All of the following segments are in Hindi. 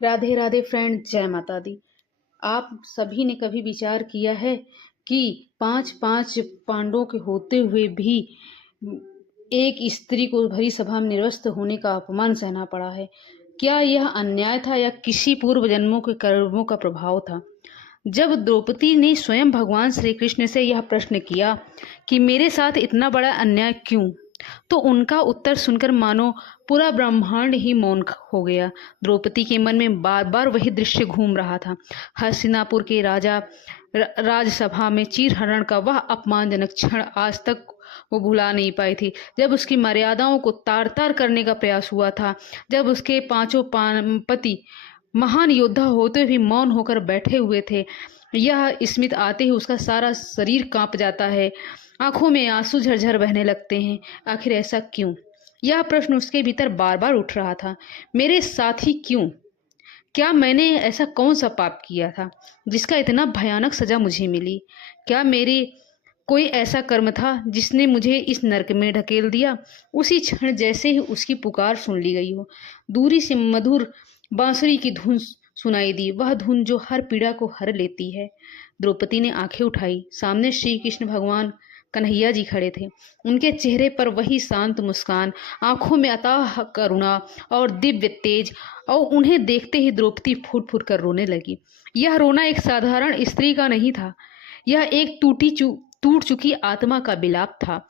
राधे राधे फ्रेंड, जय माता दी। आप सभी ने कभी विचार किया है कि पांच पांच पांडवों के होते हुए भी एक स्त्री को भरी सभा में निरस्त होने का अपमान सहना पड़ा है? क्या यह अन्याय था या किसी पूर्व जन्मों के कर्मों का प्रभाव था? जब द्रौपदी ने स्वयं भगवान श्री कृष्ण से यह प्रश्न किया कि मेरे साथ इतना बड़ा अन्याय क्यों, तो उनका उत्तर सुनकर मानो पूरा ब्रह्मांड ही मौन हो गया। द्रौपदी के मन में बार बार वही दृश्य घूम रहा था। हस्तिनापुर के राजसभा में चीरहरण का वह अपमानजनक क्षण आज तक वो भुला नहीं पाई थी, जब उसकी मर्यादाओं को तार तार करने का प्रयास हुआ था, जब उसके पांचों पति महान योद्धा होते भी मौन होकर बैठे हुए थे। यह स्मित आते ही उसका सारा शरीर कांप जाता है, आंखों में आंसू झरझर बहने लगते हैं। आखिर ऐसा क्यों? यह प्रश्न उसके भीतर बार बार उठ रहा था। मेरे साथ ही क्यों? क्या मैंने ऐसा कौन सा पाप किया था जिसका इतना भयानक सजा मुझे मिली? क्या मेरे कोई ऐसा कर्म था जिसने मुझे इस नरक में ढकेल दिया? उसी क्षण जैसे ही उसकी पुकार सुन ली गई हो, दूरी से मधुर बांसुरी की धुन सुनाई दी, वह धुन जो हर पीड़ा को हर लेती है। द्रौपदी ने आंखें उठाई। सामने श्री कृष्ण भगवान कन्हैया जी खड़े थे। उनके चेहरे पर वही शांत मुस्कान, आंखों में अथाह करुणा और दिव्य तेज, और उन्हें देखते ही द्रौपदी फूट फूट कर रोने लगी। यह रोना एक साधारण स्त्री का नहीं था, यह एक टूट चुकी आत्मा का विलाप था।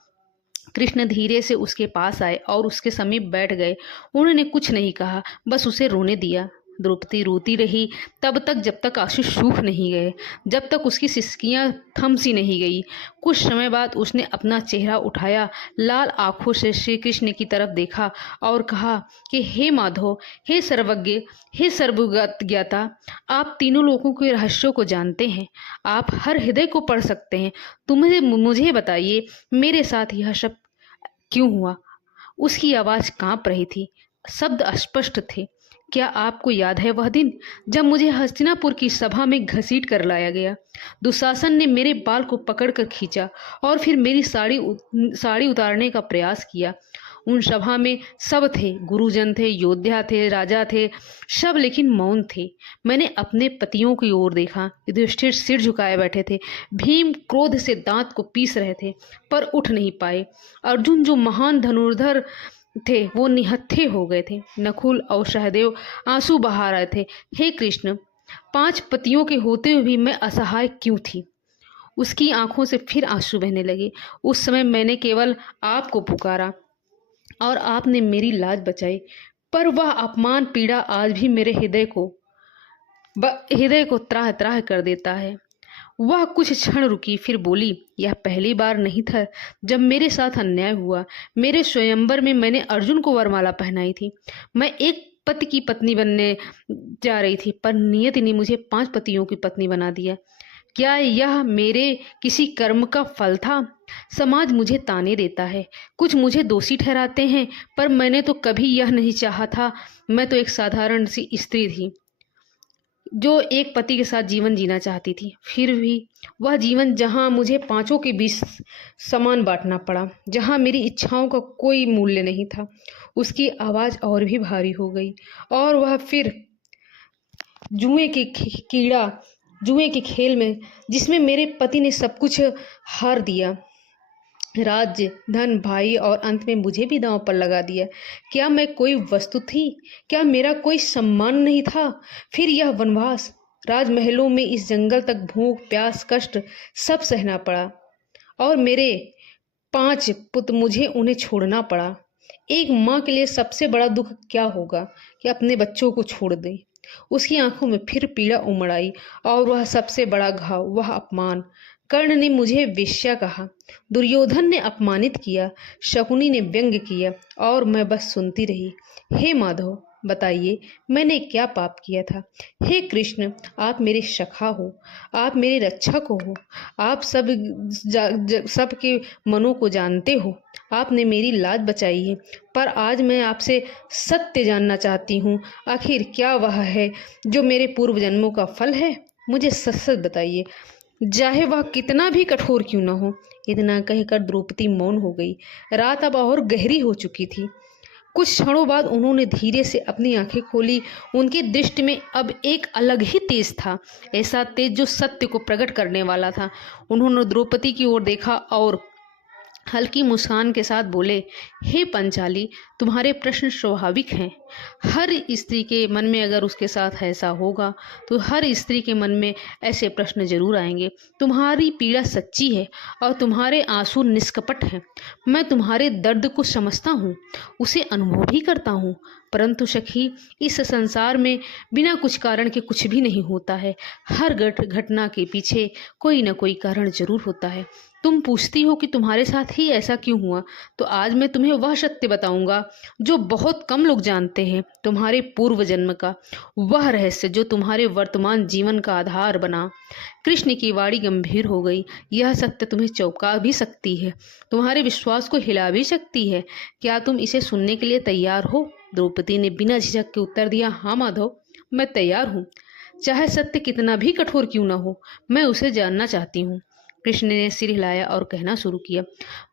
कृष्ण धीरे से उसके पास आए और उसके समीप बैठ गए। उन्होंने कुछ नहीं कहा, बस उसे रोने दिया। द्रौपदी रोती रही तब तक जब तक आंसू सूख नहीं गए, जब तक उसकी सिसकियां थम सी नहीं गई। कुछ समय बाद उसने अपना चेहरा उठाया, लाल आंखों से श्री कृष्ण की तरफ देखा और कहा कि हे माधव, हे सर्वज्ञ, हे सर्वज्ञाता, आप तीनों लोगों के रहस्यों को जानते हैं, आप हर हृदय को पढ़ सकते हैं। मुझे बताइए, मेरे साथ यह सब क्यों हुआ? उसकी आवाज कांप रही थी, शब्द अस्पष्ट थे। क्या आपको याद है वह दिन जब मुझे हस्तिनापुर की सभा में घसीट कर लाया गया? दुशासन ने मेरे बाल को पकड़कर खींचा और फिर मेरी साड़ी उतारने का प्रयास किया। उन सभा में सब थे, गुरुजन थे, योद्धा थे, राजा थे, सब लेकिन मौन थे। मैंने अपने पतियों की ओर देखा। युधिष्ठिर सिर झुकाए बैठे थे, भीम क्रोध से दांत को पीस रहे थे पर उठ नहीं पाए। अर्जुन जो महान धनुर्धर थे वो निहत्थे हो गए थे। नकुल और सहदेव आंसू बहा रहे थे। हे कृष्ण, 5 पतियों के होते हुए भी मैं असहाय क्यों थी? उसकी आंखों से फिर आंसू बहने लगे। उस समय मैंने केवल आपको पुकारा और आपने मेरी लाज बचाई, पर वह अपमान पीड़ा आज भी मेरे हृदय को त्राह त्राह कर देता है। वह कुछ क्षण रुकी, फिर बोली, यह पहली बार नहीं था जब मेरे साथ अन्याय हुआ। मेरे स्वयंवर में मैंने अर्जुन को वरमाला पहनाई थी। मैं एक पति की पत्नी बनने जा रही थी, पर नियति ने मुझे 5 पतियों की पत्नी बना दिया। क्या यह मेरे किसी कर्म का फल था? समाज मुझे ताने देता है, कुछ मुझे दोषी ठहराते हैं, पर मैंने तो कभी यह नहीं चाहा था। मैं तो एक साधारण सी स्त्री थी जो एक पति के साथ जीवन जीना चाहती थी। फिर भी वह जीवन जहां मुझे पांचों के बीच समान बांटना पड़ा, जहां मेरी इच्छाओं का कोई मूल्य नहीं था। उसकी आवाज और भी भारी हो गई और वह फिर जुए के कीड़ा जुए के खेल में, जिसमें मेरे पति ने सब कुछ हार दिया, राज्य, धन, भाई और अंत में मुझे भी दांव पर लगा दिया। क्या मैं कोई वस्तु थी? क्या मेरा कोई सम्मान नहीं था? फिर यह वनवास, राजमहलों में, इस जंगल तक भूख, प्यास, कष्ट सब सहना पड़ा और मेरे 5 पुत्र, मुझे उन्हें छोड़ना पड़ा। एक माँ के लिए सबसे बड़ा दुख क्या होगा कि अपने बच्चों को छोड़ दे। उसकी आंखों में फिर पीड़ा उमड़ आई और वह सबसे बड़ा घाव, वह अपमान। कर्ण ने मुझे वेश्या कहा, दुर्योधन ने अपमानित किया, शकुनी ने व्यंग्य किया और मैं बस सुनती रही। हे माधव, बताइए मैंने क्या पाप किया था? हे कृष्ण, आप मेरे सखा हो, आप मेरे रक्षक हो, आप सबके मनों को जानते हो, आपने मेरी लाज बचाई है। पर आज मैं आपसे सत्य जानना चाहती हूँ, आखिर क्या वह है जो मेरे पूर्व जन्मों का फल है? मुझे सच सच बताइए, चाहे वह कितना भी कठोर क्यों न हो। इतना कहकर द्रौपदी मौन हो गई। रात अब और गहरी हो चुकी थी। कुछ क्षणों बाद उन्होंने धीरे से अपनी आंखें खोली। उनकी दृष्टि में अब एक अलग ही तेज था, ऐसा तेज जो सत्य को प्रकट करने वाला था। उन्होंने द्रौपदी की ओर देखा और हल्की मुस्कान के साथ बोले, हे पंचाली, तुम्हारे प्रश्न स्वाभाविक हैं। हर स्त्री के मन में अगर उसके साथ ऐसा होगा तो हर स्त्री के मन में ऐसे प्रश्न जरूर आएंगे। तुम्हारी पीड़ा सच्ची है और तुम्हारे आंसू निष्कपट हैं। मैं तुम्हारे दर्द को समझता हूँ, उसे अनुभव भी करता हूँ। परंतु सखी, इस संसार में बिना कुछ कारण के कुछ भी नहीं होता है। हर घटना के पीछे कोई न कोई कारण जरूर होता है। तुम पूछती हो कि तुम्हारे साथ ही ऐसा क्यों हुआ, तो आज मैं तुम्हें वह सत्य बताऊंगा जो बहुत कम लोग जानते हैं, तुम्हारे पूर्व जन्म का वह रहस्य जो तुम्हारे वर्तमान जीवन का आधार बना। कृष्ण की वाणी गंभीर हो गई। यह सत्य तुम्हें चौंका भी सकती है, तुम्हारे विश्वास को हिला भी सकती है। क्या तुम इसे सुनने के लिए तैयार हो? द्रौपदी ने बिना झिझक के उत्तर दिया, हाँ माधव, मैं तैयार हूँ। चाहे सत्य कितना भी कठोर क्यों न हो, मैं उसे जानना चाहती हूँ। कृष्ण ने सिर हिलाया और कहना शुरू किया,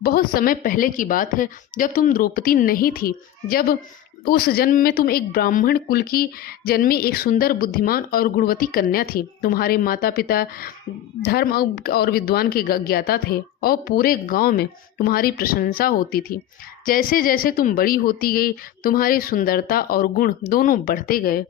बहुत समय पहले की बात है, जब तुम द्रौपदी नहीं थी, जब उस जन्म में तुम एक ब्राह्मण कुल की जन्मी एक सुंदर, बुद्धिमान और गुणवती कन्या थी। तुम्हारे माता पिता धर्म और विद्वान के ज्ञाता थे और पूरे गांव में तुम्हारी प्रशंसा होती थी। जैसे जैसे तुम बड़ी होती गई, तुम्हारी सुंदरता और गुण दोनों बढ़ते गए।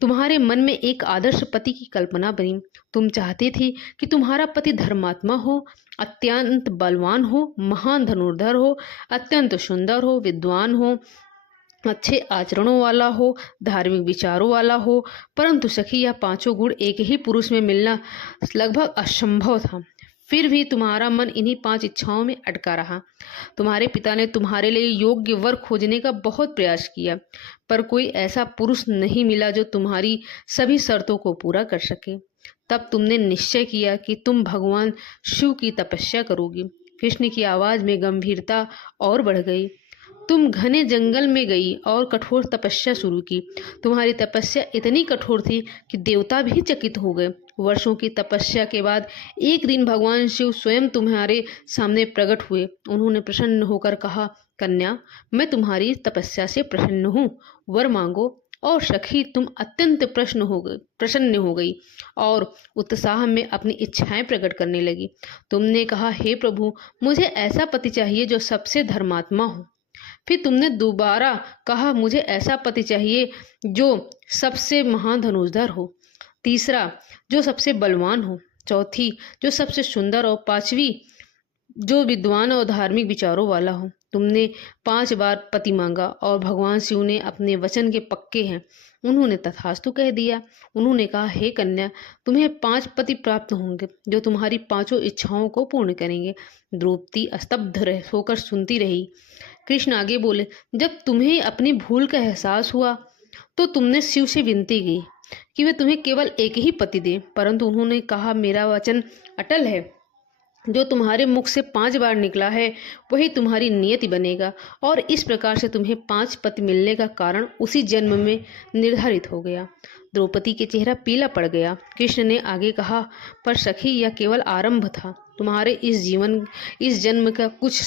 तुम्हारे मन में एक आदर्श पति की कल्पना बनी। तुम चाहती थी कि तुम्हारा पति धर्मात्मा हो, अत्यंत बलवान हो, महान धनुर्धर हो, अत्यंत सुंदर हो, विद्वान हो, अच्छे आचरणों वाला हो, धार्मिक विचारों वाला हो। परंतु सखी, यह पांचों गुण एक ही पुरुष में मिलना लगभग असंभव था। फिर भी तुम्हारा मन इन्हीं 5 इच्छाओं में अटका रहा। तुम्हारे पिता ने तुम्हारे लिए योग्य वर खोजने का बहुत प्रयास किया, पर कोई ऐसा पुरुष नहीं मिला जो तुम्हारी सभी शर्तों को पूरा कर सके। तब तुमने निश्चय किया कि तुम भगवान शिव की तपस्या करोगी। कृष्ण की आवाज में गंभीरता और बढ़ गई। तुम घने जंगल में गई और कठोर तपस्या शुरू की। तुम्हारी तपस्या इतनी कठोर थी कि देवता भी चकित हो गए। वर्षों की तपस्या के बाद एक दिन भगवान शिव स्वयं तुम्हारे सामने प्रकट हुए। उन्होंने प्रसन्न होकर कहा, कन्या, मैं तुम्हारी तपस्या से प्रसन्न हूँ, वर मांगो। और सखी, तुम अत्यंत प्रसन्न हो गई और उत्साह में अपनी इच्छाएं प्रकट करने लगी। तुमने कहा, हे प्रभु, मुझे ऐसा पति चाहिए जो सबसे धर्मात्मा हो। फिर तुमने दोबारा कहा, मुझे ऐसा पति चाहिए जो सबसे महान धनुर्धर हो। तीसरा, जो सबसे बलवान हो। चौथी, जो सबसे सुंदर। और पांचवी, जो विद्वान और धार्मिक विचारों वाला हो। तुमने 5 बार पति मांगा और भगवान शिव ने अपने वचन के पक्के हैं। उन्होंने तथास्तु कह दिया। उन्होंने कहा, हे कन्या, तुम्हें 5 पति प्राप्त होंगे जो तुम्हारी 5 इच्छाओं को पूर्ण करेंगे। द्रौपदी स्तब्ध होकर सुनती रही। कृष्ण आगे बोले, जब तुम्हें अपनी भूल का एहसास हुआ तो तुमने शिव से विनती की कि वे तुम्हें केवल एक ही पति दे, परंतु उन्होंने कहा, मेरा वचन अटल है। जो तुम्हारे मुख से 5 बार निकला है वही तुम्हारी नियति बनेगा। और इस प्रकार से तुम्हें 5 पति मिलने का कारण उसी जन्म में निर्धारित हो गया। द्रौपदी के चेहरा पीला पड़ गया। कृष्ण ने आगे कहा, पर सखी, यह केवल आरंभ था। तुम्हारे इस जन्म का कुछ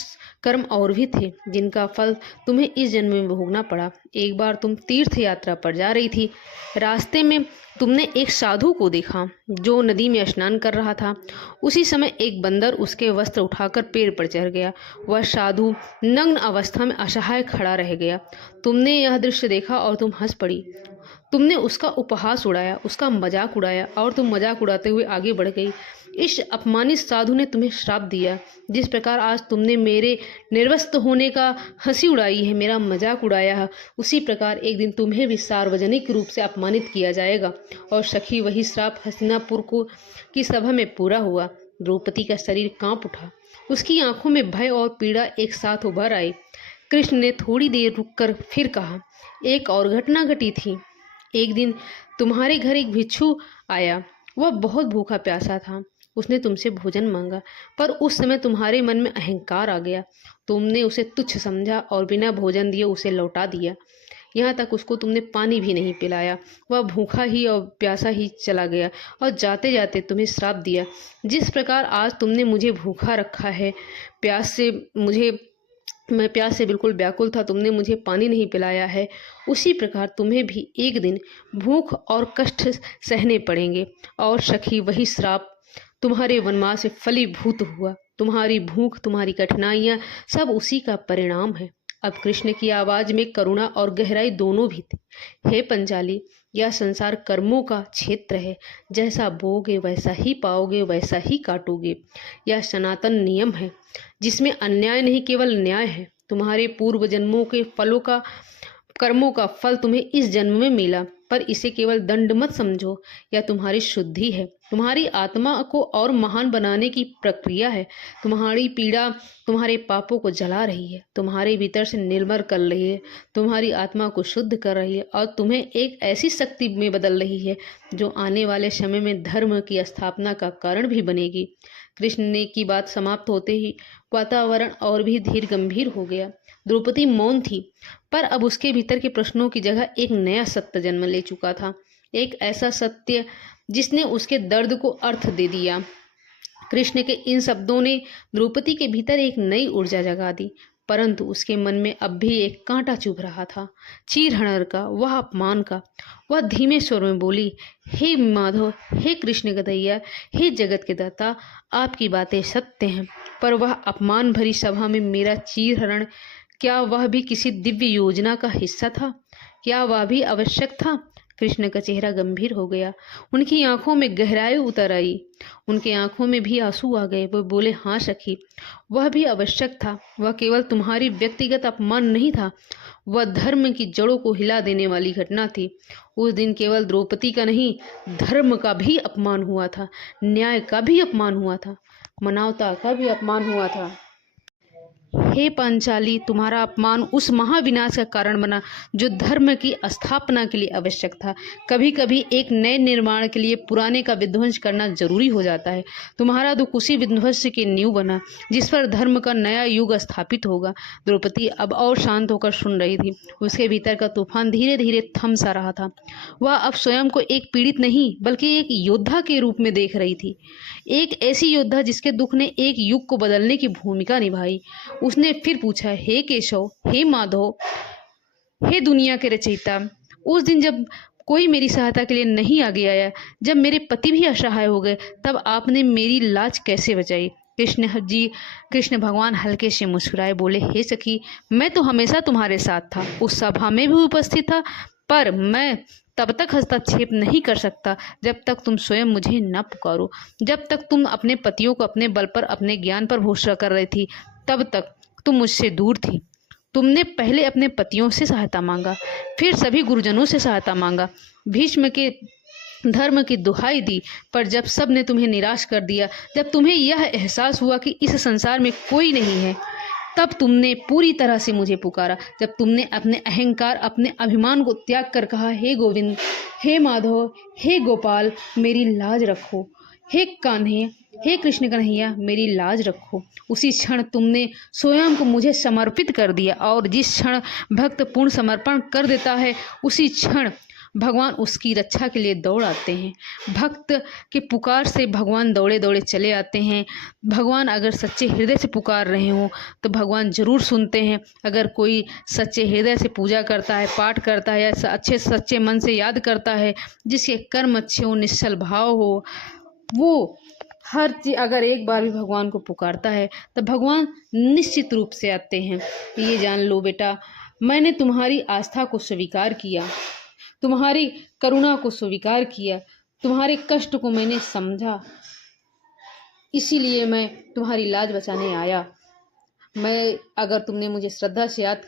कर्म और भी थे जिनका फल तुम्हें इस जन्म में भोगना पड़ा। एक बार तुम तीर्थ यात्रा पर जा रही थी। रास्ते में तुमने एक साधु को देखा जो नदी में स्नान कर रहा था। उसी समय एक बंदर उसके वस्त्र उठाकर पेड़ पर चढ़ गया। वह साधु नग्न अवस्था में असहाय खड़ा रह गया। तुमने यह दृश्य देखा और तुम हंस पड़ी। तुमने उसका उपहास उड़ाया, उसका मजाक उड़ाया और तुम मजाक उड़ाते हुए आगे बढ़ गई। इस अपमानित साधु ने तुम्हें श्राप दिया। जिस प्रकार आज तुमने मेरे निर्वस्त्र होने का हंसी उड़ाई है, मेरा मजाक उड़ाया है, उसी प्रकार एक दिन तुम्हें भी सार्वजनिक रूप से अपमानित किया जाएगा। और सखी, वही श्राप हस्तिनापुर की सभा में पूरा हुआ। द्रौपदी का शरीर कांप उठा। उसकी आंखों में भय और पीड़ा एक साथ उभर आई। कृष्ण ने थोड़ी देर रुककर फिर कहा, एक और घटना घटी थी। एक दिन तुम्हारे घर एक भिक्षु आया। वह बहुत भूखा प्यासा था। उसने तुमसे भोजन मांगा, पर उस समय तुम्हारे मन में अहंकार आ गया। तुमने उसे तुच्छ समझा और बिना भोजन दिए उसे लौटा दिया। यहाँ तक उसको तुमने पानी भी नहीं पिलाया। वह भूखा ही और प्यासा ही चला गया और जाते जाते तुम्हें श्राप दिया। जिस प्रकार आज तुमने मुझे भूखा रखा है, प्यास से मुझे मैं प्यास से बिल्कुल व्याकुल था, तुमने मुझे पानी नहीं पिलाया है, उसी प्रकार तुम्हें भी एक दिन भूख और कष्ट सहने पड़ेंगे। और सखी, वही श्राप तुम्हारे वनवास से फलीभूत हुआ। तुम्हारी भूख, तुम्हारी कठिनाइयाँ सब उसी का परिणाम है। अब कृष्ण की आवाज में करुणा और गहराई दोनों भी थी। हे पंचाली, यह संसार कर्मों का क्षेत्र है। जैसा बोगे वैसा ही पाओगे, वैसा ही काटोगे। यह सनातन नियम है जिसमें अन्याय नहीं, केवल न्याय है। तुम्हारे पूर्व जन्मों के कर्मों का फल तुम्हें इस जन्म में मिला, पर इसे केवल दंड मत समझो। यह तुम्हारी शुद्धि है, तुम्हारी आत्मा को और महान बनाने की प्रक्रिया है। तुम्हारी पीड़ा तुम्हारे पापों को जला रही है, तुम्हारे भीतर से निर्मल कर रही है, तुम्हारी आत्मा को शुद्ध कर रही है और तुम्हें एक ऐसी शक्ति में बदल रही है जो आने वाले समय में धर्म की स्थापना का कारण भी बनेगी। कृष्ण ने की बात समाप्त होते ही वातावरण और भी धीर गंभीर हो गया। द्रौपदी मौन थी, पर अब उसके भीतर के प्रश्नों की जगह एक नया सत्य जन्म ले चुका था। एक ऐसा सत्य जिसने उसके दर्द को अर्थ दे दिया। कृष्ण के इन शब्दों ने द्रौपदी के भीतर एक नई ऊर्जा जगा दी, परंतु उसके मन में अब भी एक कांटा चुभ रहा था, चीरहरण का, वह अपमान का। वह धीमे स्वर में बोली, हे माधव, हे कृष्ण गदैया, हे जगत के दाता, आपकी बातें सत्य हैं, पर वह अपमान भरी सभा में मेरा चीरहरण, क्या वह भी किसी दिव्य योजना का हिस्सा था? क्या वह भी आवश्यक था? कृष्ण का चेहरा गंभीर हो गया, उनकी आंखों में गहराई उतर आई, उनके आंखों में भी आंसू आ गए। वो बोले, हाँ सखी, वह भी आवश्यक था। वह केवल तुम्हारी व्यक्तिगत अपमान नहीं था, वह धर्म की जड़ों को हिला देने वाली घटना थी। उस दिन केवल द्रौपदी का नहीं, धर्म का भी अपमान हुआ था, न्याय का भी अपमान हुआ था, मानवता का भी अपमान हुआ था। हे पांचाली, तुम्हारा अपमान उस महाविनाश का कारण बना जो धर्म की स्थापना के लिए आवश्यक था। कभी कभी एक नए निर्माण के लिए पुराने का विध्वंस करना जरूरी हो जाता है। तुम्हारा दुख उसी विध्वंस की नींव बना जिस पर धर्म का नया युग स्थापित होगा। द्रौपदी अब और शांत होकर सुन रही थी। उसके भीतर का तूफान धीरे धीरे थम सा रहा था। वह अब स्वयं को एक पीड़ित नहीं बल्कि एक योद्धा के रूप में देख रही थी, एक ऐसी योद्धा जिसके दुख ने एक युग को बदलने की भूमिका निभाई। उसने फिर पूछा, हे केशव, हे माधव, हे दुनिया के रचयिता, उस दिन जब कोई मेरी सहायता के लिए नहीं आगे आया, जब मेरे पति भी असहाय हो गए, तब आपने मेरी लाज कैसे बचाई? कृष्ण भगवान हल्के से मुस्कुराए, बोले, हे सखी, मैं तो हमेशा तुम्हारे साथ था, उस सभा में भी उपस्थित था, पर मैं तब तक हस्तक्षेप नहीं कर सकता जब तक तुम स्वयं मुझे न पुकारो। जब तक तुम अपने पतियों को अपने बल पर, अपने ज्ञान पर भरोसा कर रही थी, तब तक तुम मुझसे दूर थी। तुमने पहले अपने पतियों से सहायता मांगा, फिर सभी गुरुजनों से सहायता मांगा, भीष्म के धर्म की दुहाई दी, पर जब सब ने तुम्हें निराश कर दिया, जब तुम्हें यह एहसास हुआ कि इस संसार में कोई नहीं है, तब तुमने पूरी तरह से मुझे पुकारा। जब तुमने अपने अहंकार, अपने अभिमान को त्याग कर कहा, हे गोविंद, हे माधव, हे गोपाल, मेरी लाज रखो, हे कान्हे, हे कृष्ण कन्हैया, मेरी लाज रखो, उसी क्षण तुमने स्वयं को मुझे समर्पित कर दिया। और जिस क्षण भक्त पूर्ण समर्पण कर देता है, उसी क्षण भगवान उसकी रक्षा के लिए दौड़ आते हैं। भक्त के पुकार से भगवान दौड़े दौड़े चले आते हैं। भगवान अगर सच्चे हृदय से पुकार रहे हों तो भगवान जरूर सुनते हैं। अगर कोई सच्चे हृदय से पूजा करता है, पाठ करता है, या अच्छे सच्चे मन से याद करता है, जिसके कर्म अच्छे हो, निश्चल भाव हो, वो हर चीज, अगर एक बार भी भगवान को पुकारता है तो भगवान निश्चित रूप से आते हैं। ये जान लो बेटा, मैंने तुम्हारी आस्था को स्वीकार किया, तुम्हारी करुणा को स्वीकार किया, तुम्हारे कष्ट को मैंने समझा, इसीलिए मैं तुम्हारी लाज बचाने आया। मैं, अगर तुमने मुझे श्रद्धा से याद